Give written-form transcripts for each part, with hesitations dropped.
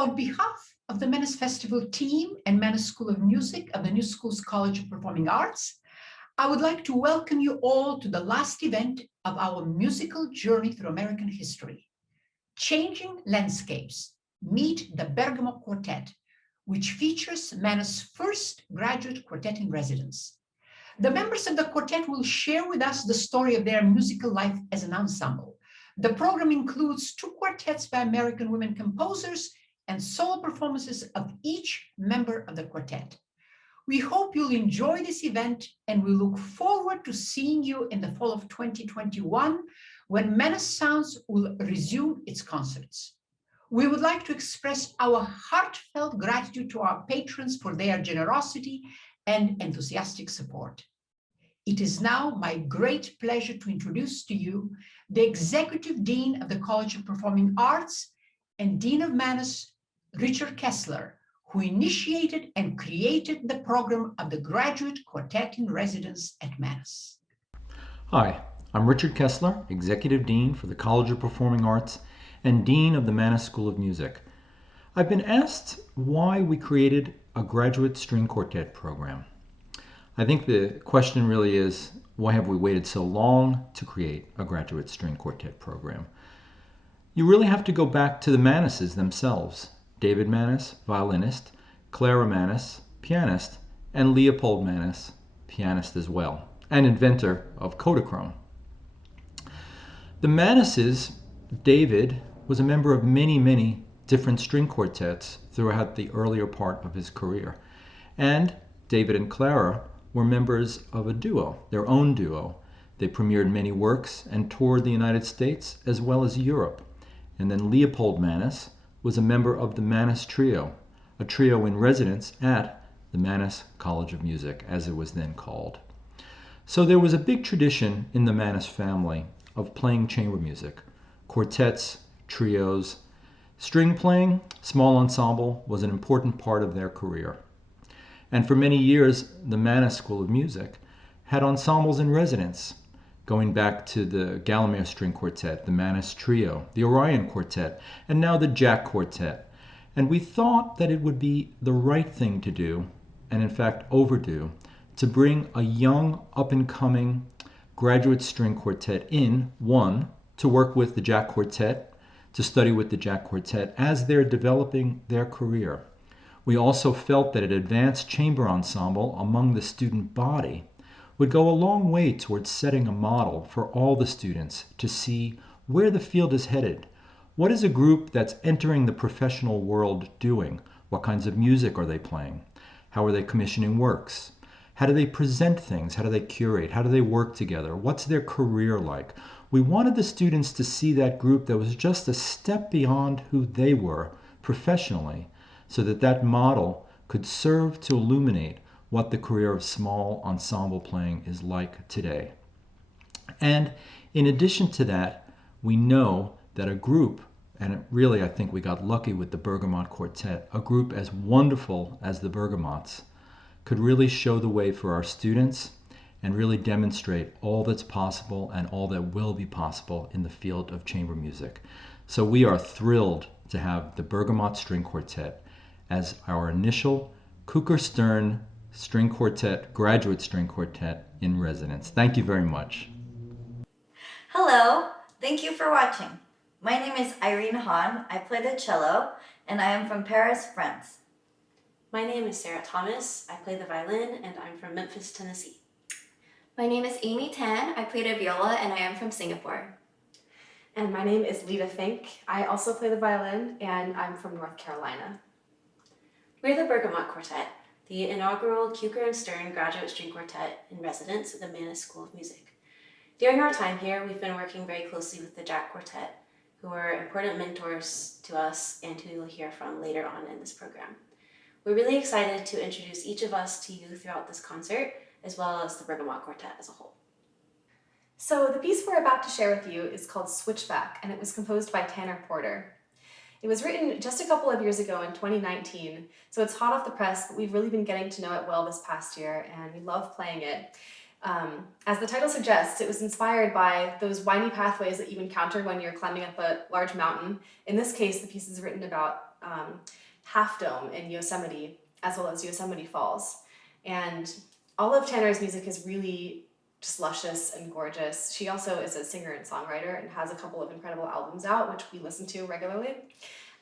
On behalf of the Menace Festival team and Menace School of Music of the New Schools College of Performing Arts, I would like to welcome you all to the last event of our musical journey through American history. Changing Landscapes, Meet the Bergamot Quartet, which features Menace's first graduate quartet in residence. The members of the quartet will share with us the story of their musical life as an ensemble. The program includes 2 quartets by American women composers and solo performances of each member of the quartet. We hope you'll enjoy this event, and we look forward to seeing you in the fall of 2021 when Menace Sounds will resume its concerts. We would like to express our heartfelt gratitude to our patrons for their generosity and enthusiastic support. It is now my great pleasure to introduce to you the Executive Dean of the College of Performing Arts and Dean of Menace, Richard Kessler, who initiated and created the program of the Graduate Quartet in Residence at Menace. Hi, I'm Richard Kessler, Executive Dean for the College of Performing Arts and Dean of the Menace School of Music. I've been asked why we created a graduate string quartet program. I think the question really is, why have we waited so long to create a graduate string quartet program? You really have to go back to the Manaces themselves. David Manas, violinist, Clara Manas, pianist, and Leopold Manas, pianist as well, and inventor of Kodachrome. The Manases, David was a member of many different string quartets throughout the earlier part of his career. And David and Clara were members of a duo, their own duo. They premiered many works and toured the United States as well as Europe. And then Leopold Manas was a member of the Manas Trio, a trio in residence at the Manas College of Music, as it was then called. So there was a big tradition in the Manas family of playing chamber music, quartets, trios. String playing, small ensemble, was an important part of their career. And for many years, the Manas School of Music had ensembles in residence, going back to the Gallimere String Quartet, the Manas Trio, the Orion Quartet, and now the Jack Quartet. And we thought that it would be the right thing to do, and in fact overdue, to bring a young, up-and-coming graduate string quartet in, one, to work with the Jack Quartet, to study with the Jack Quartet as they're developing their career. We also felt that an advanced chamber ensemble among the student body would go a long way towards setting a model for all the students to see where the field is headed. What is a group that's entering the professional world doing? What kinds of music are they playing? How are they commissioning works? How do they present things? How do they curate? How do they work together? What's their career like? We wanted the students to see that group that was just a step beyond who they were professionally, so that that model could serve to illuminate what the career of small ensemble playing is like today. And in addition to that, we know that a group, and really I think we got lucky with the Bergamot Quartet, a group as wonderful as the Bergamots, could really show the way for our students and really demonstrate all that's possible and all that will be possible in the field of chamber music. So we are thrilled to have the Bergamot String Quartet as our initial Cooker-Stern String Quartet, Graduate String Quartet in residence. Thank you very much. Hello, thank you for watching. My name is Irene Hahn. I play the cello, and I am from Paris, France. My name is Sarah Thomas. I play the violin, and I'm from Memphis, Tennessee. My name is Amy Tan. I play the viola, and I am from Singapore. And my name is Lita Fink. I also play the violin, and I'm from North Carolina. We're the Bergamot Quartet, the inaugural Cooker and Stern Graduate String Quartet in residence at the Manas School of Music. During our time here, we've been working very closely with the Jack Quartet, who are important mentors to us and who you'll hear from later on in this program. We're really excited to introduce each of us to you throughout this concert, as well as the Bergamot Quartet as a whole. So the piece we're about to share with you is called Switchback, and it was composed by Tanner Porter. It was written just a couple of years ago in 2019, so it's hot off the press, but we've really been getting to know it well this past year, and we love playing it. As the title suggests, it was inspired by those windy pathways that you encounter when you're climbing up a large mountain. In this case, the piece is written about Half Dome in Yosemite, as well as Yosemite Falls. And all of Tanner's music is really just luscious and gorgeous. She also is a singer and songwriter and has a couple of incredible albums out, which we listen to regularly.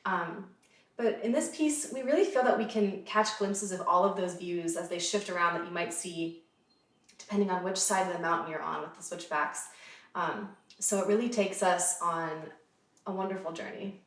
But in this piece, we really feel that we can catch glimpses of all of those views as they shift around that you might see depending on which side of the mountain you're on with the switchbacks. So it really takes us on a wonderful journey.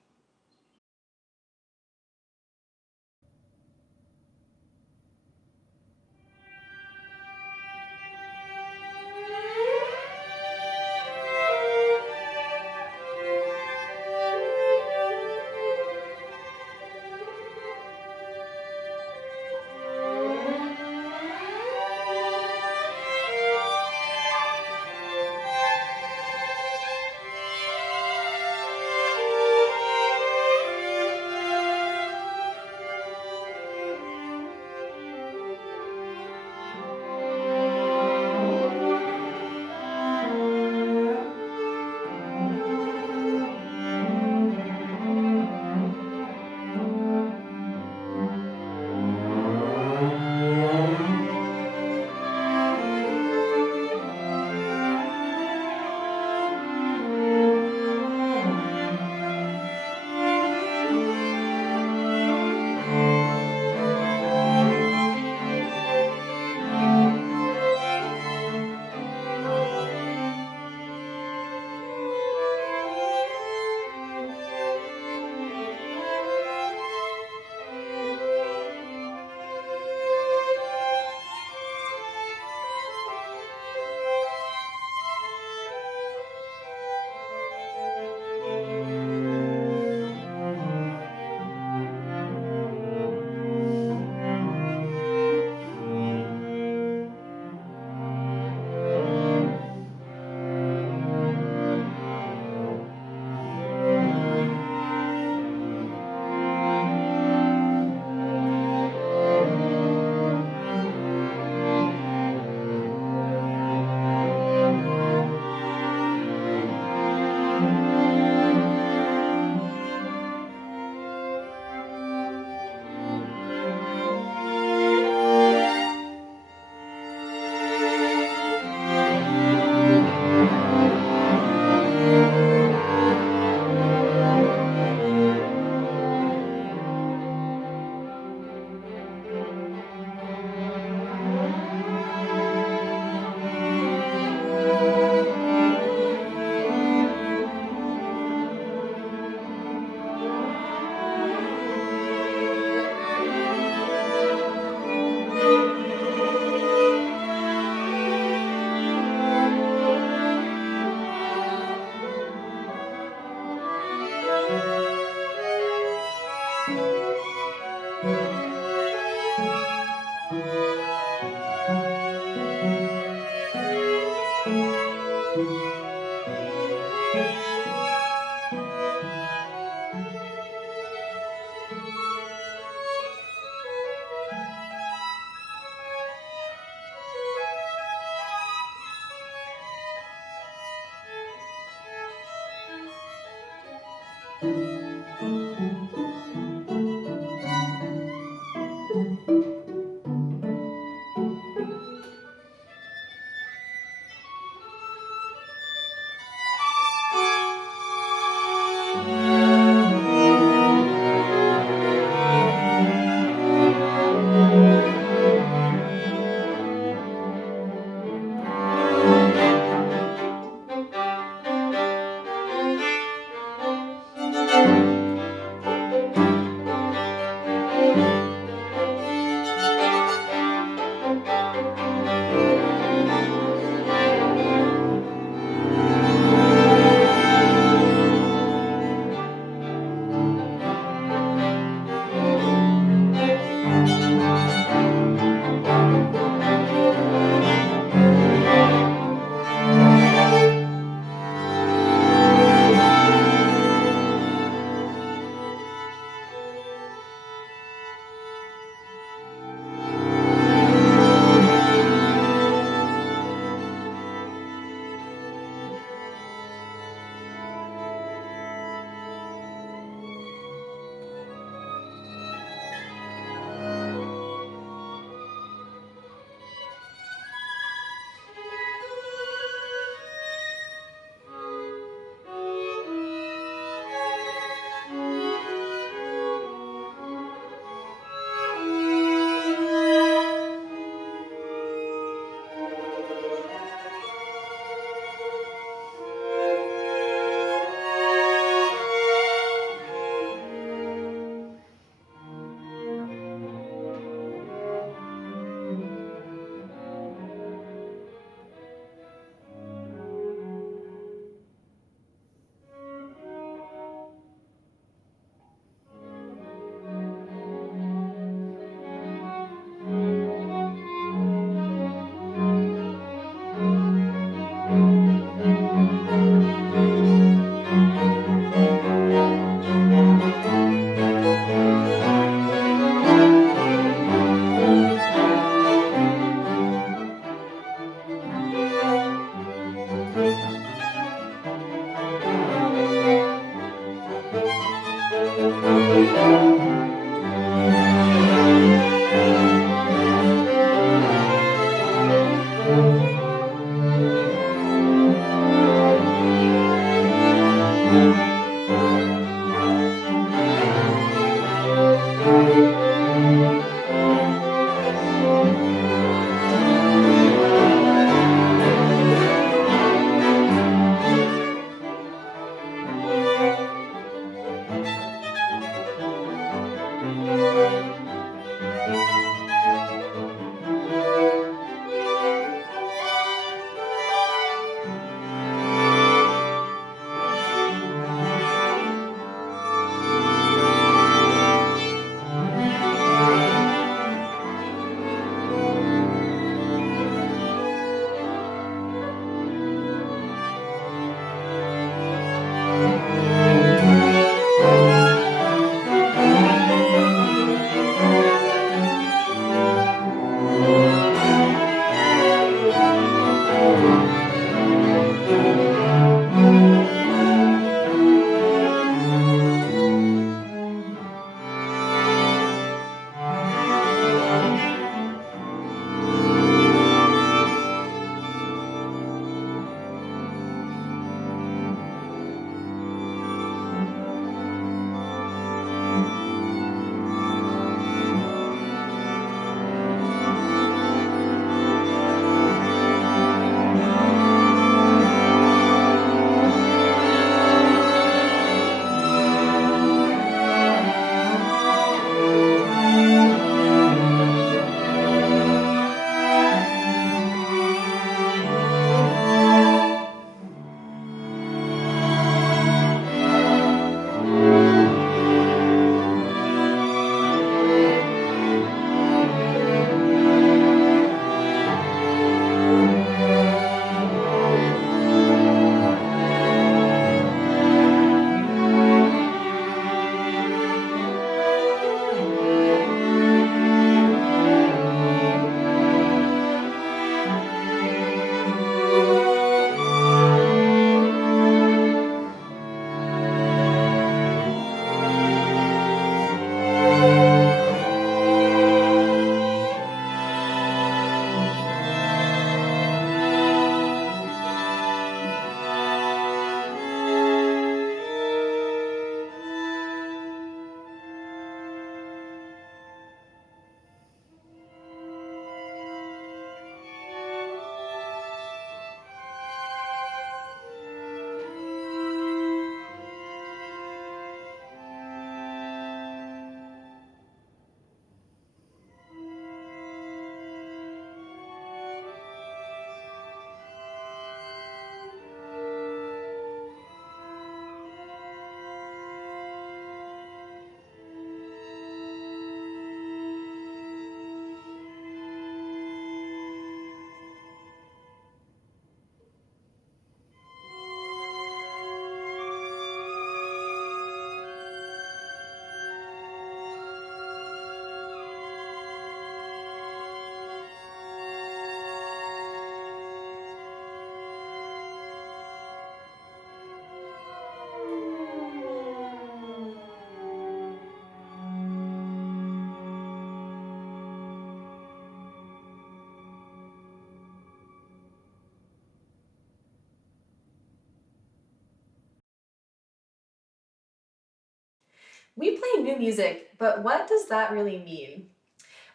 We play new music, but what does that really mean?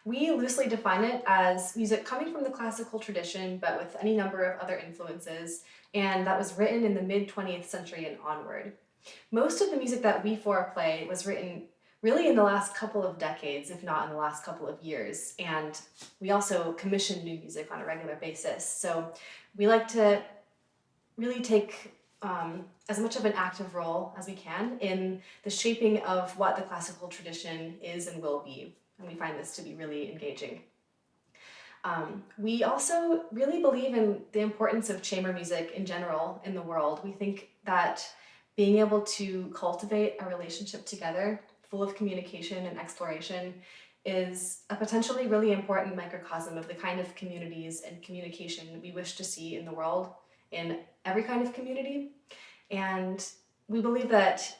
We loosely define it as music coming from the classical tradition, but with any number of other influences, and that was written in the mid 20th century and onward. Most of the music that we four play was written really in the last couple of decades, if not in the last couple of years, and we also commission new music on a regular basis. So we like to really take as much of an active role as we can in the shaping of what the classical tradition is and will be. And we find this to be really engaging. We also really believe in the importance of chamber music in general in the world. We think that being able to cultivate a relationship together, full of communication and exploration, is a potentially really important microcosm of the kind of communities and communication we wish to see in the world, in every kind of community. And we believe that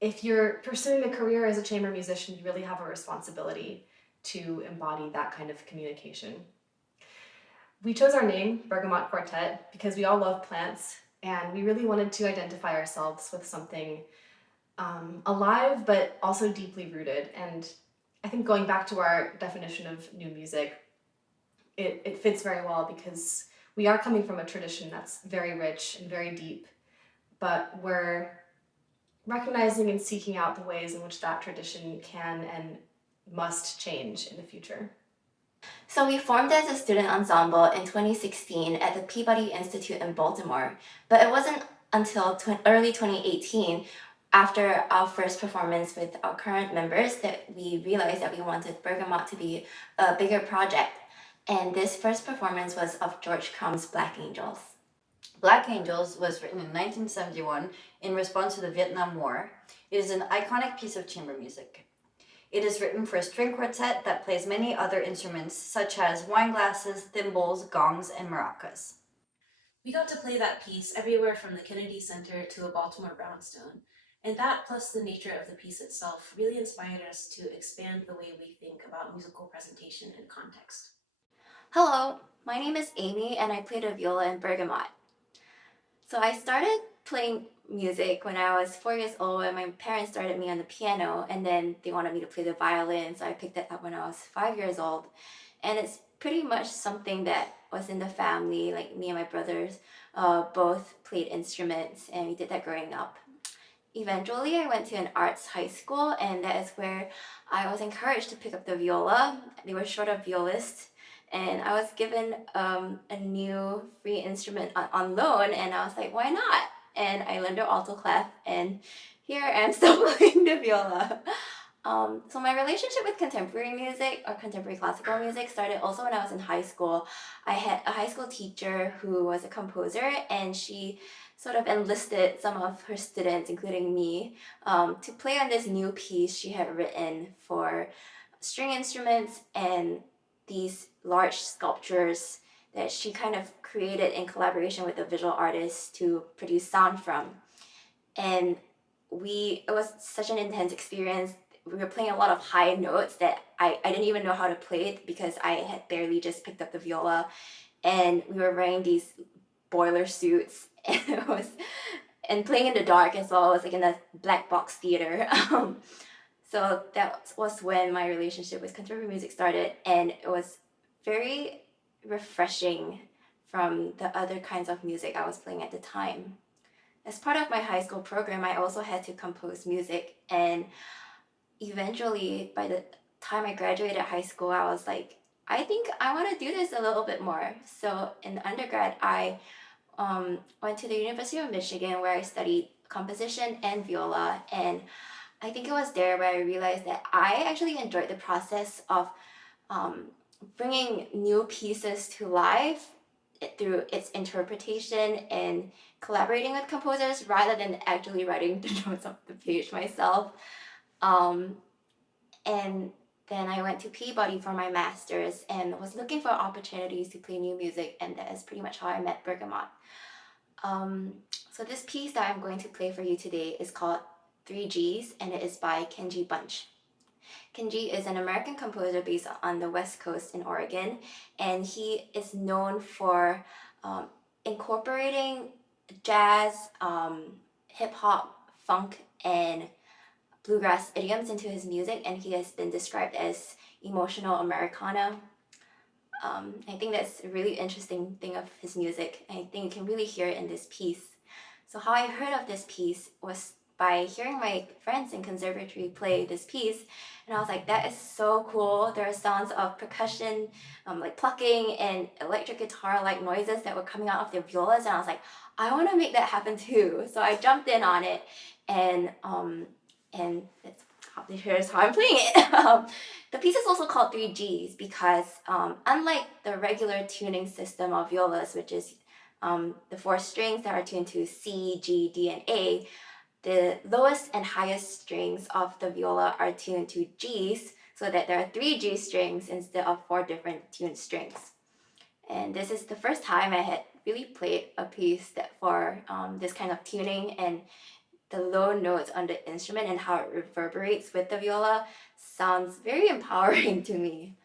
if you're pursuing a career as a chamber musician, you really have a responsibility to embody that kind of communication. We chose our name, Bergamot Quartet, because we all love plants, and we really wanted to identify ourselves with something alive, but also deeply rooted. And I think going back to our definition of new music, it fits very well because we are coming from a tradition that's very rich and very deep, but we're recognizing and seeking out the ways in which that tradition can and must change in the future. So we formed as a student ensemble in 2016 at the Peabody Institute in Baltimore, but it wasn't until early 2018, after our first performance with our current members, that we realized that we wanted Bergamot to be a bigger project. And this first performance was of George Crumb's Black Angels. Black Angels was written in 1971 in response to the Vietnam War. It is an iconic piece of chamber music. It is written for a string quartet that plays many other instruments such as wine glasses, thimbles, gongs, and maracas. We got to play that piece everywhere from the Kennedy Center to a Baltimore brownstone, and that plus the nature of the piece itself really inspired us to expand the way we think about musical presentation and context. Hello, my name is Amy and I play the viola in Bergamot. So I started playing music when I was 4 years old, and my parents started me on the piano, and then they wanted me to play the violin, so I picked it up when I was 5 years old. And it's pretty much something that was in the family. Like, me and my brothers both played instruments, and we did that growing up. Eventually, I went to an arts high school, and that is where I was encouraged to pick up the viola. They were short of violists, and I was given a new free instrument on loan, and I was like, why not? And I learned the alto clef, and here I am still playing the viola. So my relationship with contemporary music or contemporary classical music started also when I was in high school. I had a high school teacher who was a composer, and she sort of enlisted some of her students, including me, to play on this new piece she had written for string instruments and these large sculptures that she kind of created in collaboration with a visual artist to produce sound from. And it was such an intense experience. We were playing a lot of high notes that I didn't even know how to play it because I had barely just picked up the viola, and we were wearing these boiler suits and playing in the dark as well. It was like in a black box theater. So that was when my relationship with contemporary music started, and it was very refreshing from the other kinds of music I was playing at the time. As part of my high school program, I also had to compose music, and eventually, by the time I graduated high school, I was like, I think I want to do this a little bit more. So in undergrad, I went to the University of Michigan, where I studied composition and viola, and I think it was there where I realized that I actually enjoyed the process of bringing new pieces to life through its interpretation and collaborating with composers rather than actually writing the notes on the page myself. And then I went to Peabody for my master's and was looking for opportunities to play new music, and that is pretty much how I met Bergamot. So this piece that I'm going to play for you today is called 3Gs, and it is by Kenji Bunch. Kenji is an American composer based on the West Coast in Oregon, and he is known for incorporating jazz, hip-hop, funk, and bluegrass idioms into his music, and he has been described as emotional Americana. I think that's a really interesting thing of his music. I think you can really hear it in this piece. So how I heard of this piece was by hearing my friends in conservatory play this piece, and I was like, that is so cool. There are sounds of percussion, like plucking, and electric guitar-like noises that were coming out of their violas, and I was like, I want to make that happen too. So I jumped in on it, and here's how I'm playing it. The piece is also called 3Gs because unlike the regular tuning system of violas, which is the 4 strings that are tuned to C, G, D, and A, the lowest and highest strings of the viola are tuned to Gs, so that there are 3 G strings instead of 4 different tuned strings. And this is the first time I had really played a piece that for this kind of tuning, and the low notes on the instrument and how it reverberates with the viola sounds very empowering to me.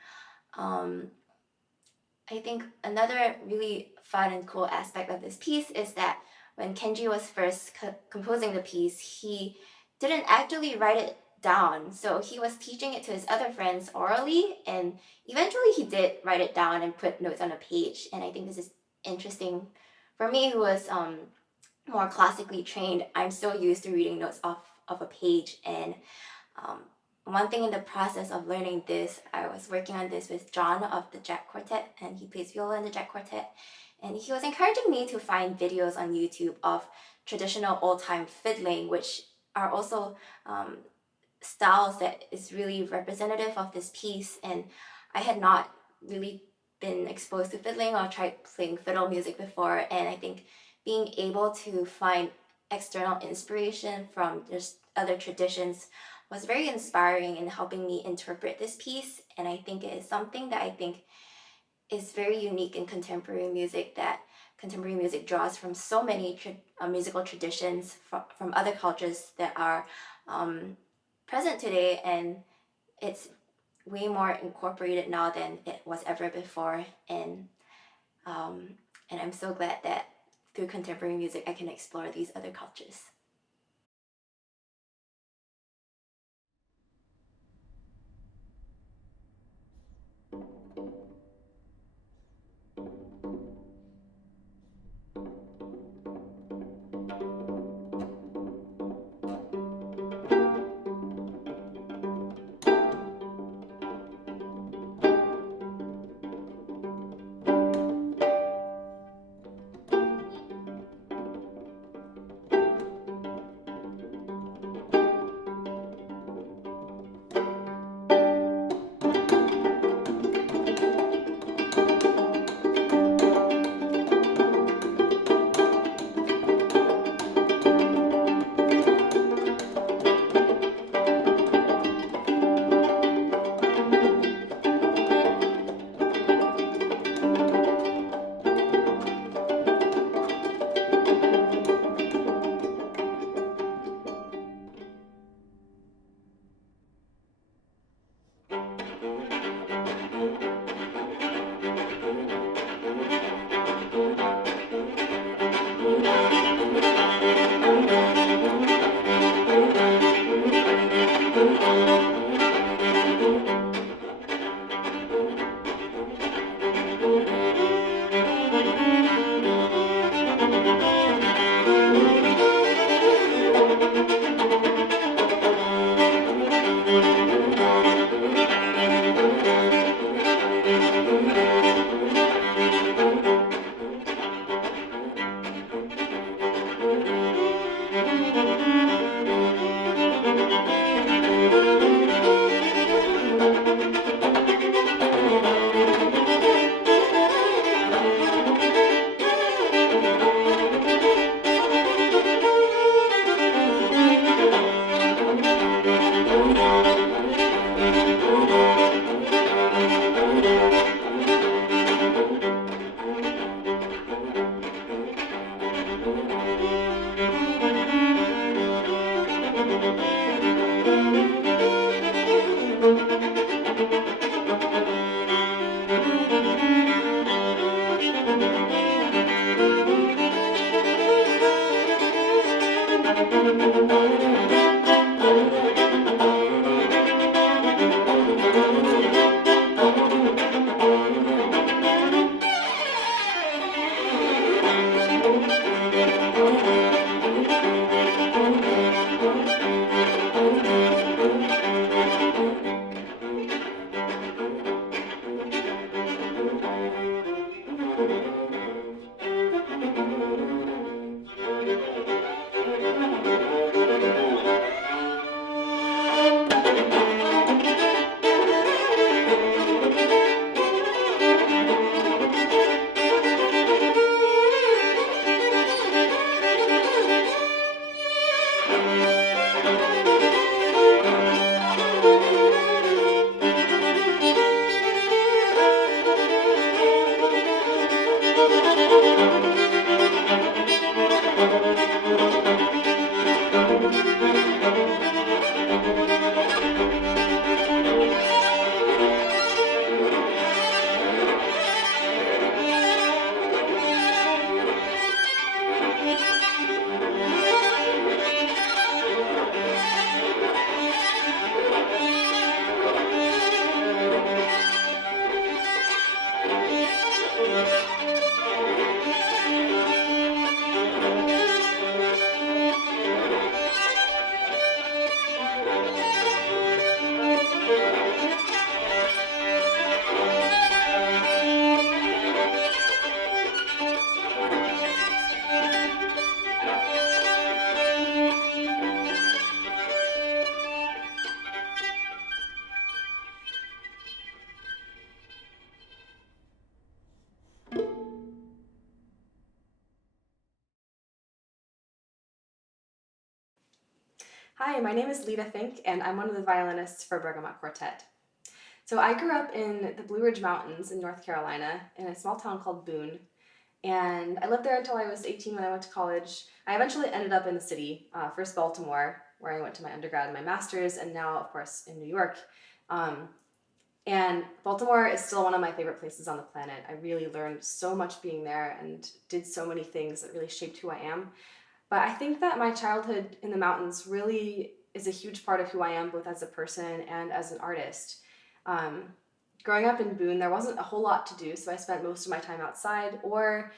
I think another really fun and cool aspect of this piece is that when Kenji was first composing the piece, he didn't actually write it down. So he was teaching it to his other friends orally, and eventually he did write it down and put notes on a page. And I think this is interesting for me, who was more classically trained. I'm so used to reading notes off of a page, and one thing in the process of learning this, I was working on this with John of the Jack Quartet, and he plays viola in the Jack Quartet, and he was encouraging me to find videos on YouTube of traditional old-time fiddling, which are also styles that is really representative of this piece. And I had not really been exposed to fiddling or tried playing fiddle music before, and I think being able to find external inspiration from just other traditions was very inspiring in helping me interpret this piece. And I think it is something that I think is very unique in contemporary music, that contemporary music draws from so many musical traditions from other cultures that are present today, and it's way more incorporated now than it was ever before. And I'm so glad that through contemporary music I can explore these other cultures. Hi, my name is Lita Fink, and I'm one of the violinists for Bergamot Quartet. So I grew up in the Blue Ridge Mountains in North Carolina in a small town called Boone, and I lived there until I was 18 when I went to college. I eventually ended up in the city, first Baltimore, where I went to my undergrad and my master's, and now, of course, in New York. And Baltimore is still one of my favorite places on the planet. I really learned so much being there and did so many things that really shaped who I am. But I think that my childhood in the mountains really is a huge part of who I am, both as a person and as an artist. Growing up in Boone, there wasn't a whole lot to do, so I spent most of my time outside or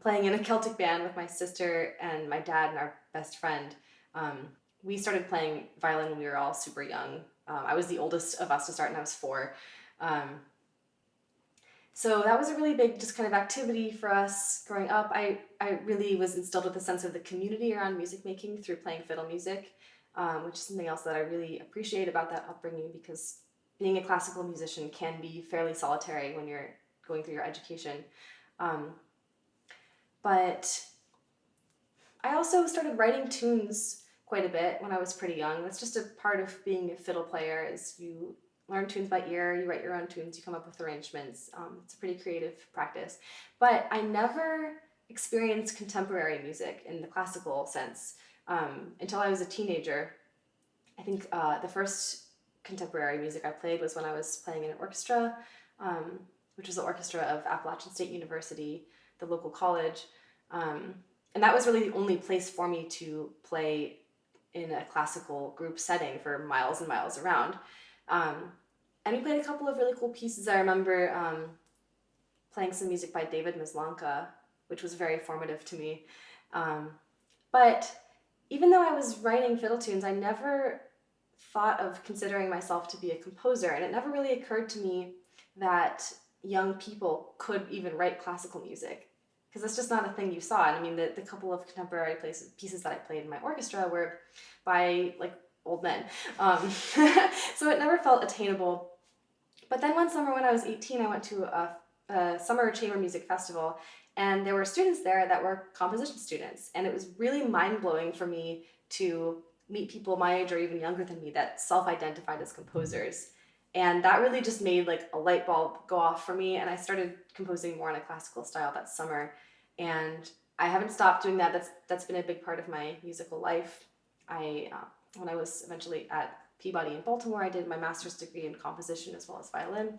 playing in a Celtic band with my sister and my dad and our best friend. We started playing violin when we were all super young. I was the oldest of us to start, and I was 4. So that was a really big just kind of activity for us growing up. I really was instilled with a sense of the community around music making through playing fiddle music, which is something else that I really appreciate about that upbringing, because being a classical musician can be fairly solitary when you're going through your education. But I also started writing tunes quite a bit when I was pretty young. That's just a part of being a fiddle player, is you learn tunes by ear, you write your own tunes, you come up with arrangements. It's a pretty creative practice. But I never experienced contemporary music in the classical sense until I was a teenager. I think the first contemporary music I played was when I was playing in an orchestra, which was the orchestra of Appalachian State University, the local college. And that was really the only place for me to play in a classical group setting for miles and miles around. And we played a couple of really cool pieces. I remember playing some music by David Maslanka, which was very formative to me. But even though I was writing fiddle tunes, I never thought of considering myself to be a composer, and it never really occurred to me that young people could even write classical music, because that's just not a thing you saw. And I mean, the couple of contemporary pieces that I played in my orchestra were by like old men. So it never felt attainable. But then one summer when I was 18, I went to a summer chamber music festival, and there were students there that were composition students. And it was really mind-blowing for me to meet people my age or even younger than me that self-identified as composers. And that really just made like a light bulb go off for me, and I started composing more in a classical style that summer. And I haven't stopped doing that. That's been a big part of my musical life. When I was eventually at Peabody in Baltimore, I did my master's degree in composition as well as violin.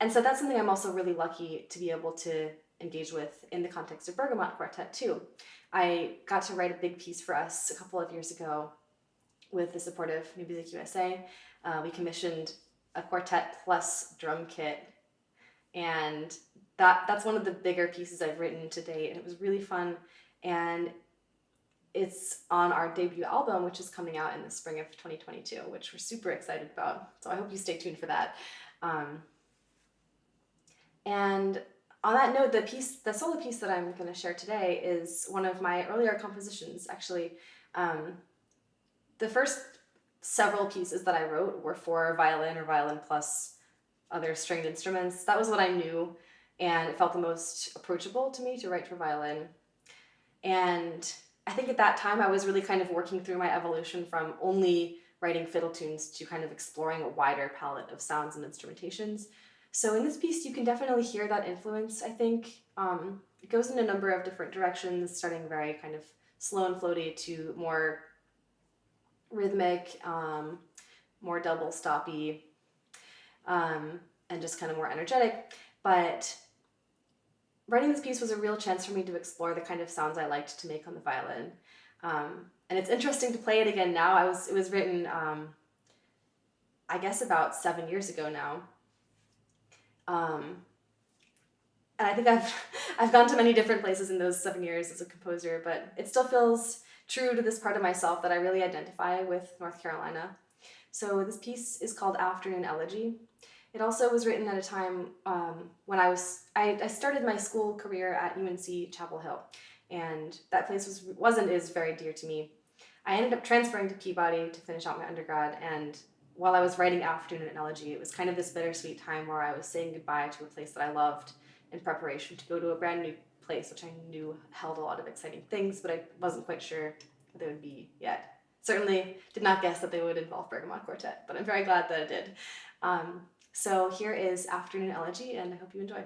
And so that's something I'm also really lucky to be able to engage with in the context of Bergamot Quartet too. I got to write a big piece for us a couple of years ago with the support of New Music USA. We commissioned a quartet plus drum kit, and that's one of the bigger pieces I've written to date, and it was really fun. And it's on our debut album, which is coming out in the spring of 2022, which we're super excited about. So I hope you stay tuned for that. And on that note, the solo piece that I'm going to share today is one of my earlier compositions. Actually, the first several pieces that I wrote were for violin or violin plus other stringed instruments. That was what I knew, and it felt the most approachable to me to write for violin. And I think at that time I was really kind of working through my evolution from only writing fiddle tunes to kind of exploring a wider palette of sounds and instrumentations. So in this piece, you can definitely hear that influence, I think. It goes in a number of different directions, starting very kind of slow and floaty to more rhythmic, more double stoppy, and just kind of more energetic. But writing this piece was a real chance for me to explore the kind of sounds I liked to make on the violin. And it's interesting to play it again now. It was written, I guess about 7 years ago now. And I think I've gone to many different places in those 7 years as a composer, but it still feels true to this part of myself that I really identify with North Carolina. So this piece is called Afternoon Elegy. It also was written at a time when I started my school career at UNC Chapel Hill, and that place is very dear to me. I ended up transferring to Peabody to finish out my undergrad, and while I was writing Afternoon Elegy, it was kind of this bittersweet time where I was saying goodbye to a place that I loved in preparation to go to a brand new place, which I knew held a lot of exciting things, but I wasn't quite sure they would be yet. Certainly did not guess that they would involve Bergamot Quartet, but I'm very glad that it did. So here is Afternoon Elegy, and I hope you enjoy.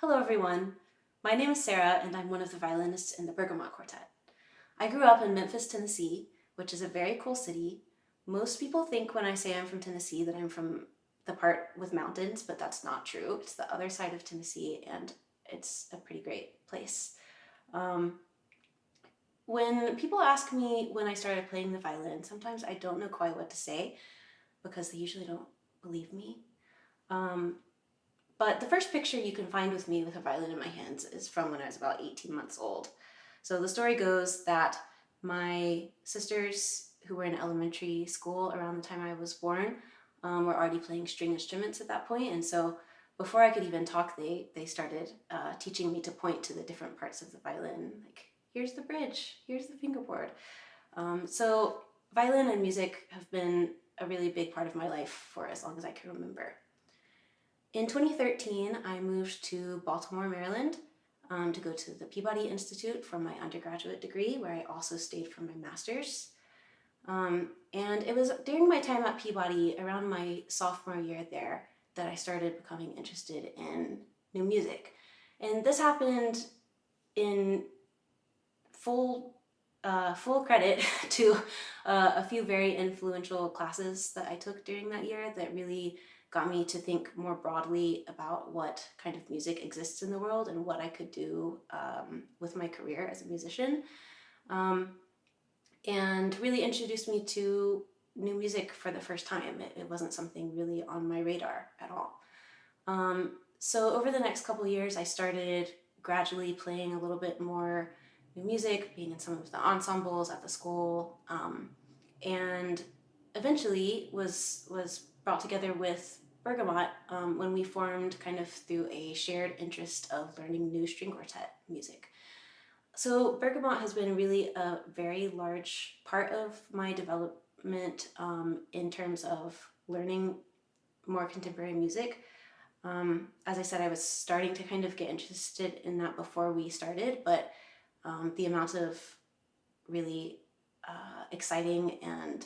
Hello everyone, my name is Sarah and I'm one of the violinists in the Bergamot Quartet. I grew up in Memphis, Tennessee, which is a very cool city. Most people think when I say I'm from Tennessee that I'm from the part with mountains, but that's not true. It's the other side of Tennessee and it's a pretty great place. When people ask me when I started playing the violin, sometimes I don't know quite what to say because they usually don't believe me. But the first picture you can find with me with a violin in my hands is from when I was about 18 months old. So the story goes that my sisters, who were in elementary school around the time I was born, were already playing string instruments at that point. And so before I could even talk, they started teaching me to point to the different parts of the violin. Like, here's the bridge, here's the fingerboard. So violin and music have been a really big part of my life for as long as I can remember. In 2013, I moved to Baltimore, Maryland, to go to the Peabody Institute for my undergraduate degree, where I also stayed for my master's. And it was during my time at Peabody, around my sophomore year there, that I started becoming interested in new music. And this happened in full credit to a few very influential classes that I took during that year that really got me to think more broadly about what kind of music exists in the world and what I could do with my career as a musician, and really introduced me to new music for the first time. It wasn't something really on my radar at all. So over the next couple of years, I started gradually playing a little bit more new music, being in some of the ensembles at the school, and eventually was brought together with Bergamot when we formed kind of through a shared interest of learning new string quartet music. So Bergamot has been really a very large part of my development in terms of learning more contemporary music. As I said, I was starting to kind of get interested in that before we started, but the amount of really exciting and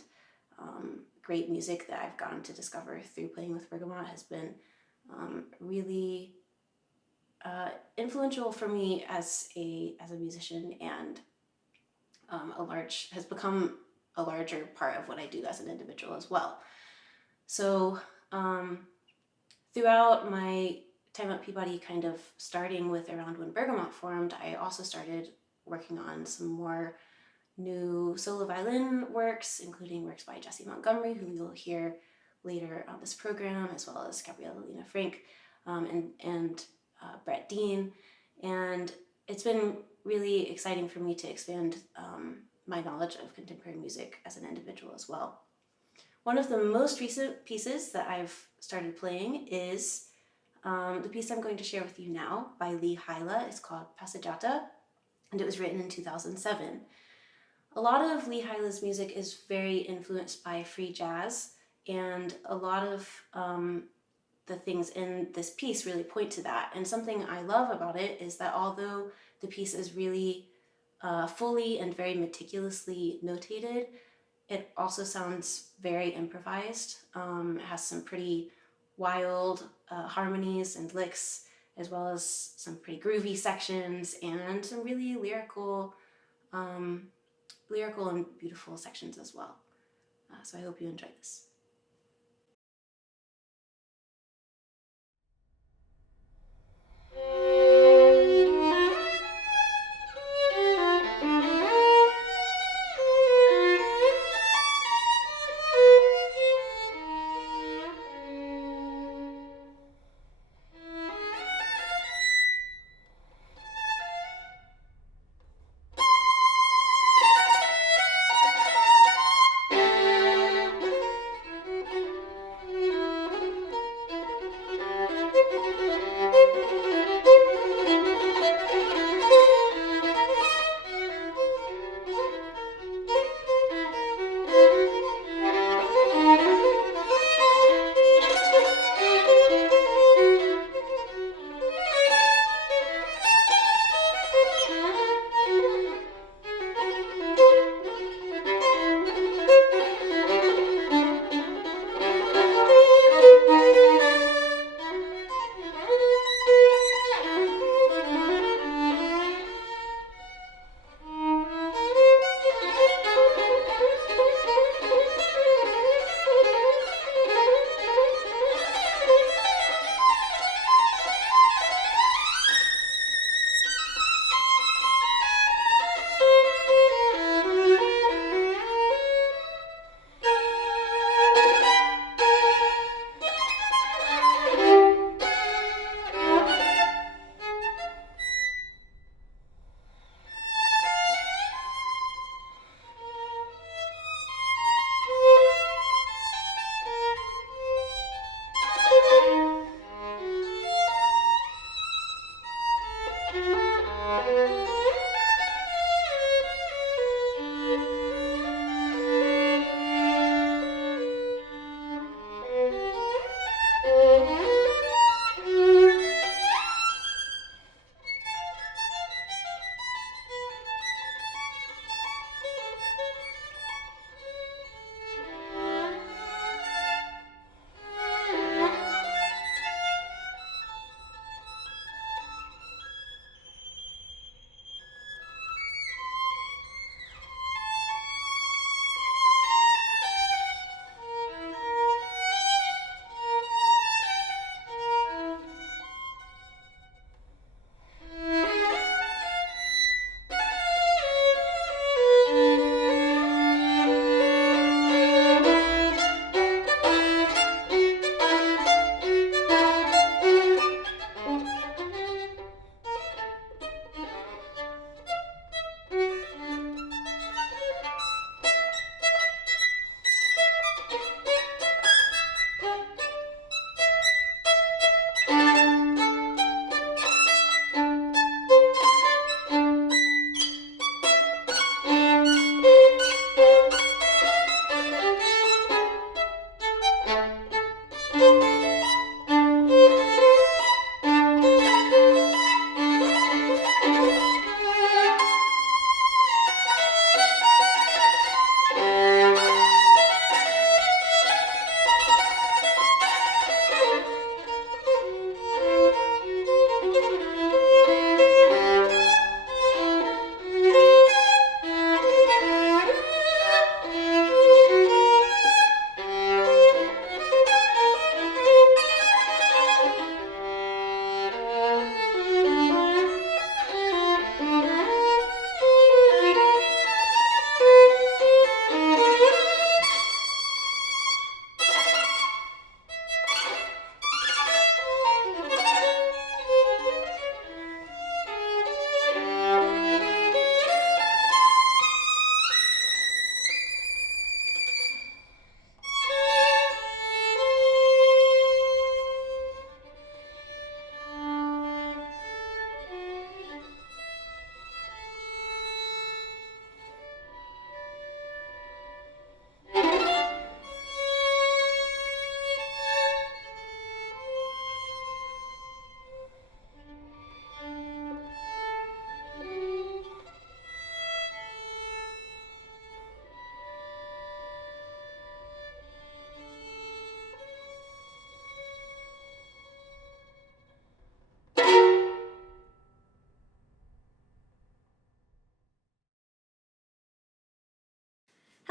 great music that I've gotten to discover through playing with Bergamot has been really influential for me as a musician, and has become a larger part of what I do as an individual as well. So throughout my time at Peabody, kind of starting with around when Bergamot formed, I also started working on some more new solo violin works, including works by Jessie Montgomery, who you'll hear later on this program, as well as Gabriella Lena Frank and Brett Dean. And it's been really exciting for me to expand my knowledge of contemporary music as an individual as well. One of the most recent pieces that I've started playing is the piece I'm going to share with you now by Lee Hyla. It's called Passeggiata, and it was written in 2007. A lot of Lee Hyla's music is very influenced by free jazz, and a lot of the things in this piece really point to that. And something I love about it is that although the piece is really fully and very meticulously notated, it also sounds very improvised. It has some pretty wild harmonies and licks, as well as some pretty groovy sections and some really lyrical and beautiful sections as well. So I hope you enjoy this.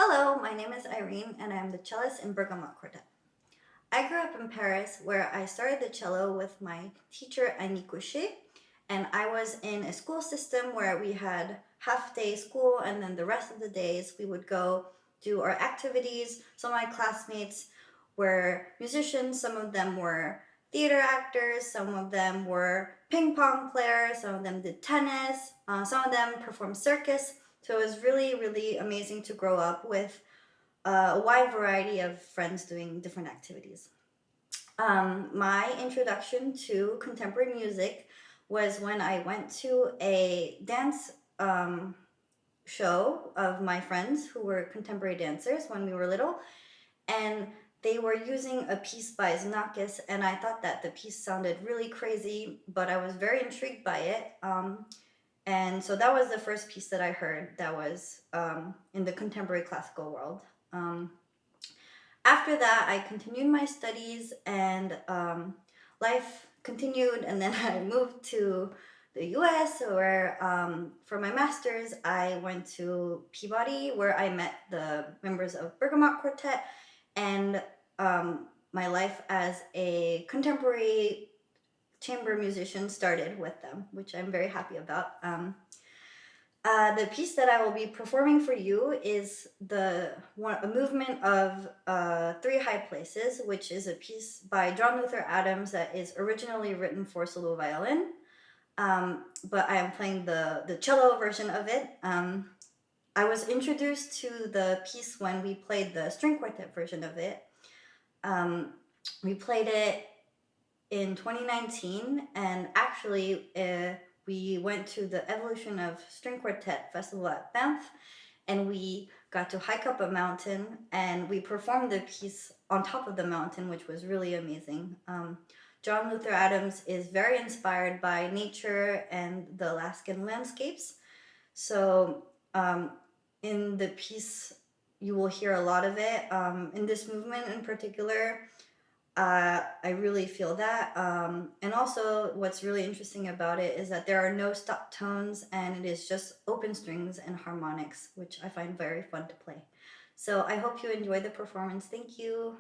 Hello, my name is Irene and I'm the cellist in Bergamot Quartet. I grew up in Paris where I started the cello with my teacher Annie Couchet, and I was in a school system where we had half-day school and then the rest of the days we would go do our activities. Some of my classmates were musicians, some of them were theater actors, some of them were ping pong players, some of them did tennis, some of them performed circus. So it was really, really amazing to grow up with a wide variety of friends doing different activities. My introduction to contemporary music was when I went to a dance show of my friends who were contemporary dancers when we were little, and they were using a piece by Xenakis, and I thought that the piece sounded really crazy, but I was very intrigued by it. And so that was the first piece that I heard that was in the contemporary classical world. After that, I continued my studies and life continued, and then I moved to the US where for my master's I went to Peabody where I met the members of Bergamot Quartet, and my life as a contemporary chamber musician started with them, which I'm very happy about. The piece that I will be performing for you is a movement of Three High Places, which is a piece by John Luther Adams that is originally written for solo violin, but I am playing the cello version of it. I was introduced to the piece when we played the string quartet version of it. We played it in 2019, and actually we went to the Evolution of String Quartet Festival at Banff, and we got to hike up a mountain, and we performed the piece on top of the mountain, which was really amazing. John Luther Adams is very inspired by nature and the Alaskan landscapes. So in the piece, you will hear a lot of it. In this movement in particular, I really feel that. And also what's really interesting about it is that there are no stop tones and it is just open strings and harmonics, which I find very fun to play. So I hope you enjoy the performance. Thank you.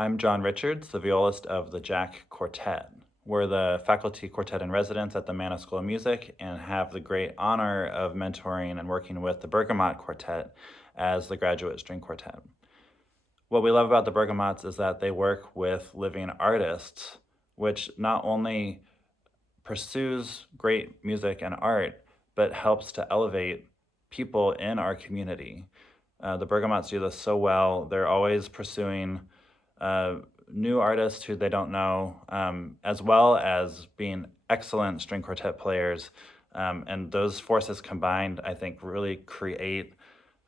I'm John Richards, the violist of the Jack Quartet. We're the faculty quartet in residence at the Manna School of Music and have the great honor of mentoring and working with the Bergamot Quartet as the graduate string quartet. What we love about the Bergamots is that they work with living artists, which not only pursues great music and art, but helps to elevate people in our community. The Bergamots do this so well. They're always pursuing new artists who they don't know, as well as being excellent string quartet players. And those forces combined, I think, really create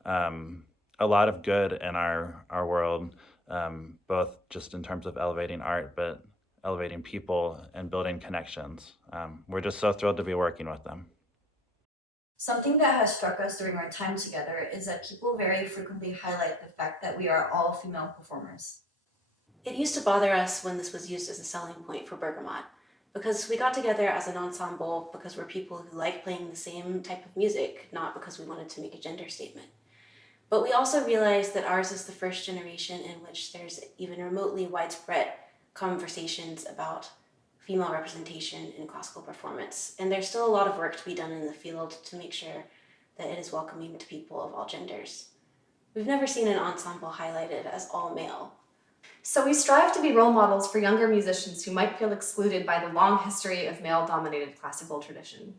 a lot of good in our world, both just in terms of elevating art, but elevating people and building connections. We're just so thrilled to be working with them. Something that has struck us during our time together is that people very frequently highlight the fact that we are all female performers. It used to bother us when this was used as a selling point for Bergamot, because we got together as an ensemble because we're people who like playing the same type of music, not because we wanted to make a gender statement. But we also realized that ours is the first generation in which there's even remotely widespread conversations about female representation in classical performance. And there's still a lot of work to be done in the field to make sure that it is welcoming to people of all genders. We've never seen an ensemble highlighted as all male. So we strive to be role models for younger musicians who might feel excluded by the long history of male-dominated classical tradition.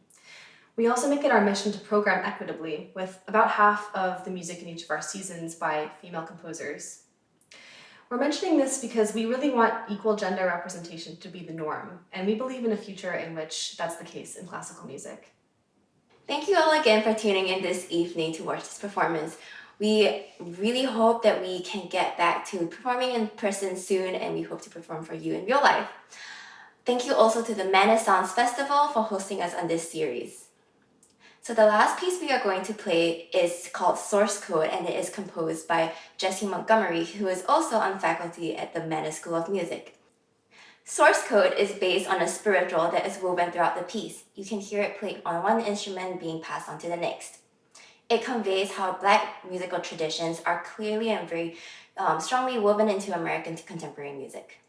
We also make it our mission to program equitably, with about half of the music in each of our seasons by female composers. We're mentioning this because we really want equal gender representation to be the norm, and we believe in a future in which that's the case in classical music. Thank you all again for tuning in this evening to watch this performance. We really hope that we can get back to performing in person soon, and we hope to perform for you in real life. Thank you also to the Manna Sounds Festival for hosting us on this series. So the last piece we are going to play is called Source Code, and it is composed by Jessie Montgomery, who is also on faculty at the Manna School of Music. Source Code is based on a spiritual that is woven throughout the piece. You can hear it played on one instrument being passed on to the next. It conveys how Black musical traditions are clearly and very strongly woven into American contemporary music.